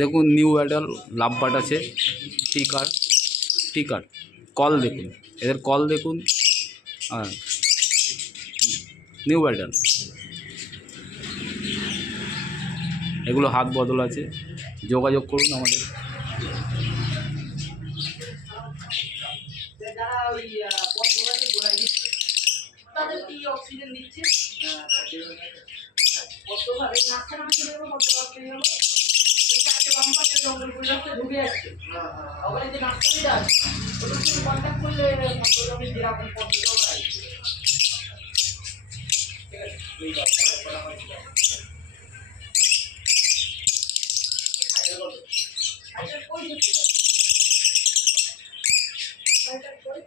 দেখুন new adult love but আছে, টিকার টিকার কল দেখুন, এদের কল দেখুন। হ্যাঁ, নিউ অ্যাডাল, এগুলো হাত বদল আছে, যোগাযোগ করুন আমাদের। যারা ওই পদ্মগাছে গোড়ায় দিচ্ছে তাদের কি অক্সিজেন দিচ্ছে? পদ্মগাছ এই নাচটা নামে চলে যাবো, পদ্মগাছ চলে যাবো, এই চারটে বাম্পারটা জঙ্গল পরিরাস্তায় ঢুকে যাচ্ছে। আবার এই যে নাচটা আছে ওটার সঙ্গে কন্ট্যাক্ট করলে পদ্মজমি যেরকম পদ্মজমা আছে, ঠিক আছে, এই দরকার করা হয়। হাইড্রোল কই দিচ্ছে? হাইড্রোল কই